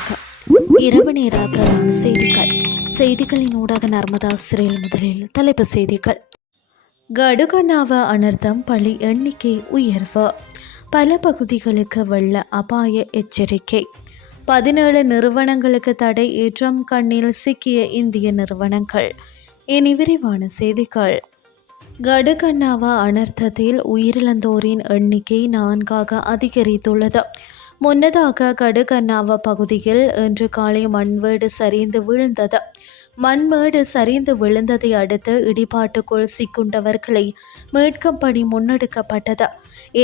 வணக்கம் இரவு நேர பிரதான செய்திகள். செய்திகளின் ஊடாக நர்மதா சிறையில் முதலில் தலைப்பு செய்திகள். கடுகனாவ அனர்த்தம் பழி எண்ணிக்கை உயர்வு. பல பகுதிகளுக்கு வெள்ள அபாய எச்சரிக்கை. பதினேழு நிறுவனங்களுக்கு தடை ஏற்றம் கண்ணில் சிக்கிய இந்திய நிறுவனங்கள். இனி விரிவான செய்திகள். கடுகண்ணாவா அனர்த்தத்தில் உயிரிழந்தோரின் எண்ணிக்கை நான்காக அதிகரித்துள்ளது. முன்னதாக கடுகண்ணாவ பகுதியில் இன்று காலை மண்வீடு சரிந்து விழுந்தது. மண்மேடு சரிந்து விழுந்ததை அடுத்து இடிபாட்டுக்குள் சிக்குண்டவர்களை மீட்கும் பணி முன்னெடுக்கப்பட்டது.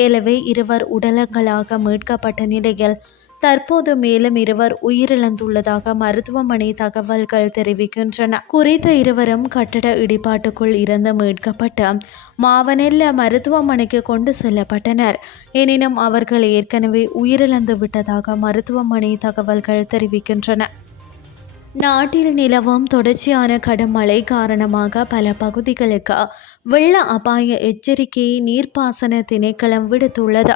ஏலவே இருவர் உடலங்களாக மீட்கப்பட்ட நிலையில் தற்போது மேலும் இருவர் உயிரிழந்துள்ளதாக மருத்துவமனை தகவல்கள் தெரிவிக்கின்றன. குறித்த இருவரும் கட்டட இடிபாட்டுக்குள் இருந்து மீட்கப்பட்டு மாவனெல்ல மருத்துவமனைக்கு கொண்டு செல்லப்பட்டனர். எனினும் அவர்கள் ஏற்கனவே உயிரிழந்து விட்டதாக மருத்துவமனை தகவல்கள் தெரிவிக்கின்றன. நாட்டில் நிலவும் தொடர்ச்சியான கடும் மழை காரணமாக பல பகுதிகளுக்கு வெள்ள அபாய எச்சரிக்கையை நீர்ப்பாசன திணைக்களம் விடுத்துள்ளது.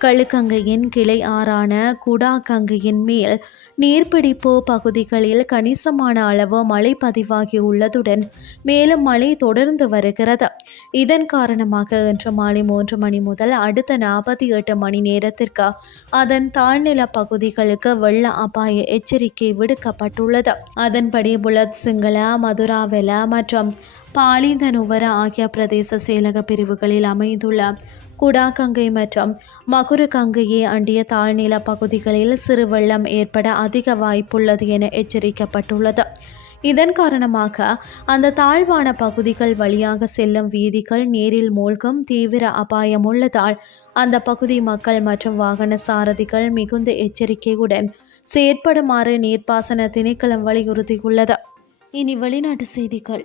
கழுக்கங்கையின் கிளை ஆறான குடாக்கங்கையின் மேல். நீர்பிடிப்பு பகுதிகளில் கணிசமான அளவு மழை பதிவாகியுள்ளதுடன் மேலும் மழை தொடர்ந்து வருகிறது. இதன் காரணமாக இன்று மாலை மூன்று மணி முதல் அடுத்த நாற்பத்தி எட்டு மணி நேரத்திற்கு அதன் தாழ்நில பகுதிகளுக்கு வெள்ள அபாய எச்சரிக்கை விடுக்கப்பட்டுள்ளது. அதன்படி புலத் சிங்கள மதுராவெல மற்றும் பாலிந்தனுவர ஆகிய பிரதேச செயலக பிரிவுகளில் அமைந்துள்ள குடாகங்கை மற்றும் மகுரு கங்கையை அண்டிய தாழ்நில பகுதிகளில் சிறு வெள்ளம் ஏற்பட அதிக வாய்ப்புள்ளது என எச்சரிக்கப்பட்டுள்ளது. இதன் காரணமாக அந்த தாழ்வான பகுதிகள் வழியாக செல்லும் வீதிகள் நீரில் மூழ்கும் தீவிர அபாயம் உள்ளதால் அந்த பகுதி மக்கள் மற்றும் வாகன சாரதிகள் மிகுந்த எச்சரிக்கையுடன் செயற்படுமாறு நீர்ப்பாசன திணைக்களம் வலியுறுத்தியுள்ளது. இனி வெளிநாட்டு செய்திகள்.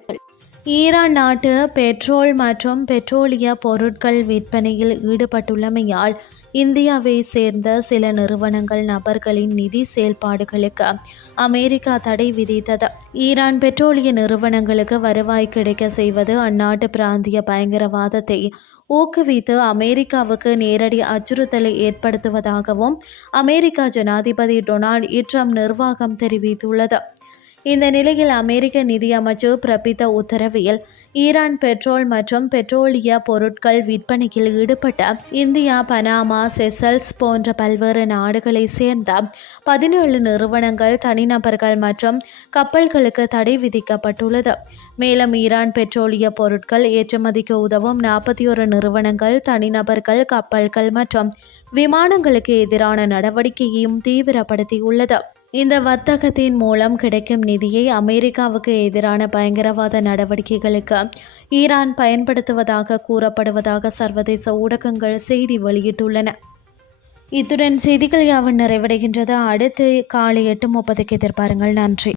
ஈரான் நாட்டு பெட்ரோல் மற்றும் பெட்ரோலிய பொருட்கள் விற்பனையில் ஈடுபட்டுள்ளமையால் இந்தியாவை சேர்ந்த சில நிறுவனங்கள் நபர்களின் நிதி செயல்பாடுகளுக்கு அமெரிக்கா தடை விதித்தது. ஈரான் பெட்ரோலிய நிறுவனங்களுக்கு வருவாய் கிடைக்க செய்வது அந்நாட்டு பிராந்திய பயங்கரவாதத்தை ஊக்குவித்து அமெரிக்காவுக்கு நேரடி அச்சுறுத்தலை ஏற்படுத்துவதாகவும் அமெரிக்கா ஜனாதிபதி டொனால்ட் ட்ரம்ப் நிர்வாகம் தெரிவித்துள்ளது. இந்த நிலையில் அமெரிக்க நிதியமைச்சர் பிறப்பித்த உத்தரவில் ஈரான் பெட்ரோல் மற்றும் பெட்ரோலிய பொருட்கள் விற்பனையில் ஈடுபட்ட இந்தியா பனாமா செசல்ஸ் போன்ற பல்வேறு நாடுகளை சேர்ந்த பதினேழு நிறுவனங்கள் தனிநபர்கள் மற்றும் கப்பல்களுக்கு தடை விதிக்கப்பட்டுள்ளது. மேலும் ஈரான் பெட்ரோலிய பொருட்கள் ஏற்றுமதிக்கு உதவும் நாற்பத்தி ஒரு நிறுவனங்கள் தனிநபர்கள் கப்பல்கள் மற்றும் விமானங்களுக்கு எதிரான நடவடிக்கையையும் தீவிரப்படுத்தியுள்ளது. இந்த வர்த்தகத்தின் மூலம் கிடைக்கும் நிதியை அமெரிக்காவுக்கு எதிரான பயங்கரவாத நடவடிக்கைகளுக்கு ஈரான் பயன்படுத்துவதாக கூறப்படுவதாக சர்வதேச ஊடகங்கள் செய்தி வெளியிட்டுள்ளன. இத்துடன் செய்திகள் யாவும் நிறைவடைகின்றது. அடுத்து காலை எட்டு முப்பதுக்கு எதிர்பாருங்கள். நன்றி.